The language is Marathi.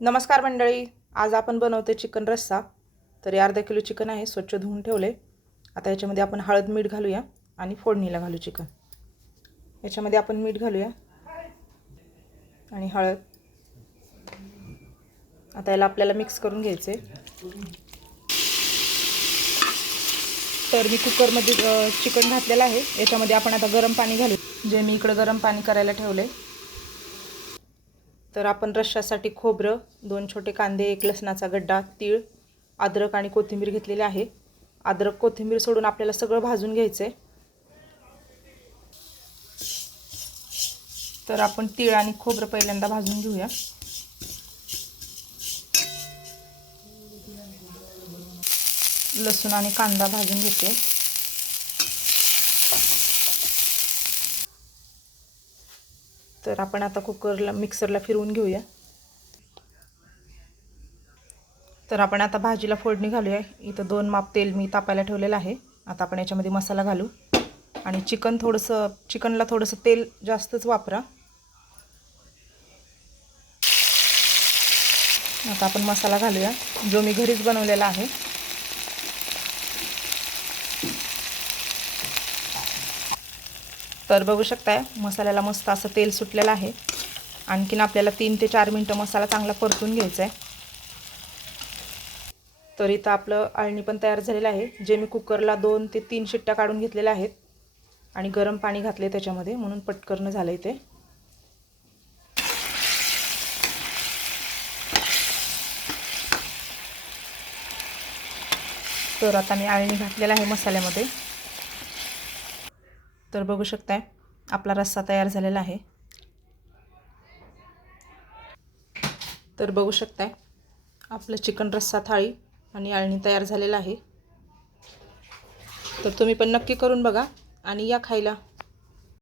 नमस्कार मंडळी, आज आपण बनवते चिकन रस्सा। तरी अर्धा किलो चिकन आहे, स्वच्छ धुवून ठेवले। आता याच्यामध्ये आपण हळद मीठ घालूया आणि फोडणीला घालू चिकन। याच्यामध्ये आपण मीठ घालूया आणि हळद। आता याला आपल्याला मिक्स करून घ्यायचे। तर मी कुकरमध्ये चिकन घातलेलं आहे। याच्यामध्ये आपण आता गरम पाणी घालू, जे मी इकडे गरम पाणी करायला ठेवले। तर आपण रश्श्यासाठी खोबरं, 2 छोटे कांदे, 1 लसणाचा गड्डा, तीळ, अद्रक आणि कोथिंबीर घेतलेले आहे। अद्रक कोथिंबीर सोडून आपल्याला सगळं भाजून घ्यायचे। तर आपण तीळ आणि खोबरं पहिल्यांदा भाजून घेऊया। लसूण आणि कांदा भाजून घेते। तर आपण आता कुकरला मिक्सरला फिरवून घेऊया। तर आपण आता भाजीला फोडणी घालूया। इथं 2 माप तेल मी तापायला ठेवलेलं आहे। आता आपण याच्यामध्ये मसाला घालू आणि चिकनला थोडंसं तेल जास्तच वापरा। आता आपण मसाला घालूया, जो मी घरीच बनवलेला आहे। तर बघू शकताय, मसाल्याला मस्त असं तेल सुटलेलं आहे। आणखीन आपल्याला 3 ते 4 मिनिटं मसाला चांगला परतून घ्यायचा आहे। तर इथं आपलं अळणी पण तयार झालेलं आहे, जे मी कुकरला 2 ते 3 शिट्ट्या काढून घेतलेल्या आहेत आणि गरम पाणी घातले त्याच्यामध्ये, म्हणून पटकन झालंय ते। तर आता मी अळणी घातलेला आहे मसाल्यामध्ये। तर बघू शकताय, आपला रस्सा तयार झालेला आहे। तर बघू शकताय, आपलं चिकन रस्सा थाळी आणि अळणी तयार झालेला आहे। तर तुम्ही पण नक्की करून बघा आणि या खायला।